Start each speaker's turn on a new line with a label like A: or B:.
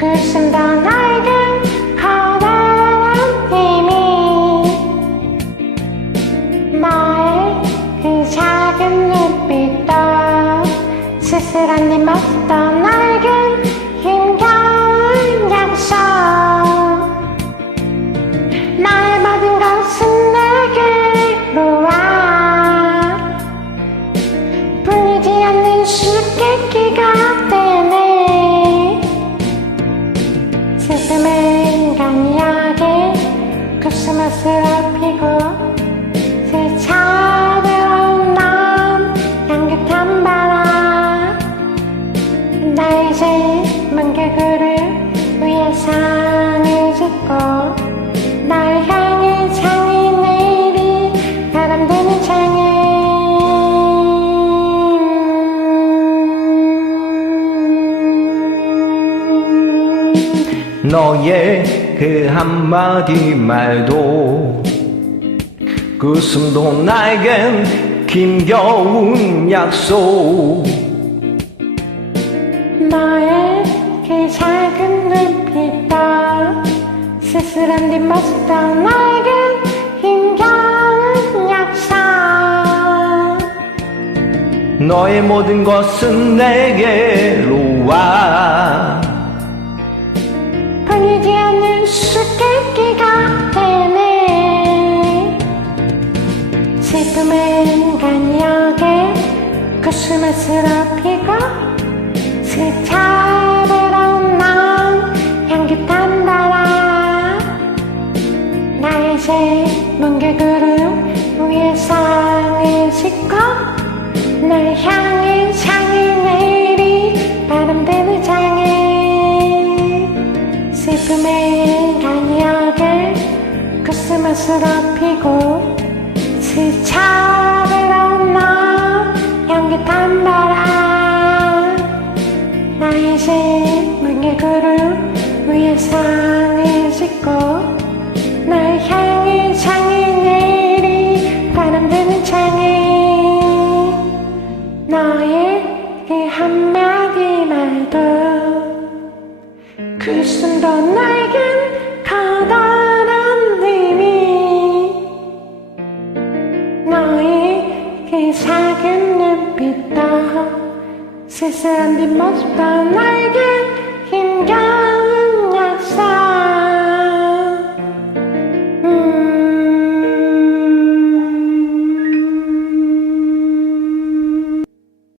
A: 숨도 낡은 커다란 힘이. 나의 그 작은 눈빛도 쓸쓸한 네 모습도 낡은 힘겨운 약속. 나의 모든 것은 내게로 와. 풀리지 않는 수수께끼가 되네 슬픔은 간이하게 코스모스로 피고 스쳐들어온 넌 향긋한 바람. 나 이제 만개구를 위해 상을 짓고
B: 너의 그 한마디 말도 그 숨도 나에겐 힘겨운 약속.
A: 너의 그 작은 눈빛도 쓸쓸한 뒷모습도 나에겐 힘겨운 약속.
B: 너의 모든 것은 내게로 와
A: 풀리지 않는 수수께끼가 되네. 슬픔은 간이하게 코스모스로 피고 스쳐들어온 넌 향긋한 바람 나 이제 뭉게구름 위에 상을 싣고 널 향해 슬픔의 간이하게 코스모스로 피고 스쳐들어온 너 향긋한 바람. 나 이제 물개구름 위에 상을 싣고 널 향해 창이 내리 바람 드는 창에. 너의 그 한마디 말도. 그 숨도 낡은 작은 눈빛도 쓸쓸한 뒷모습도 낡은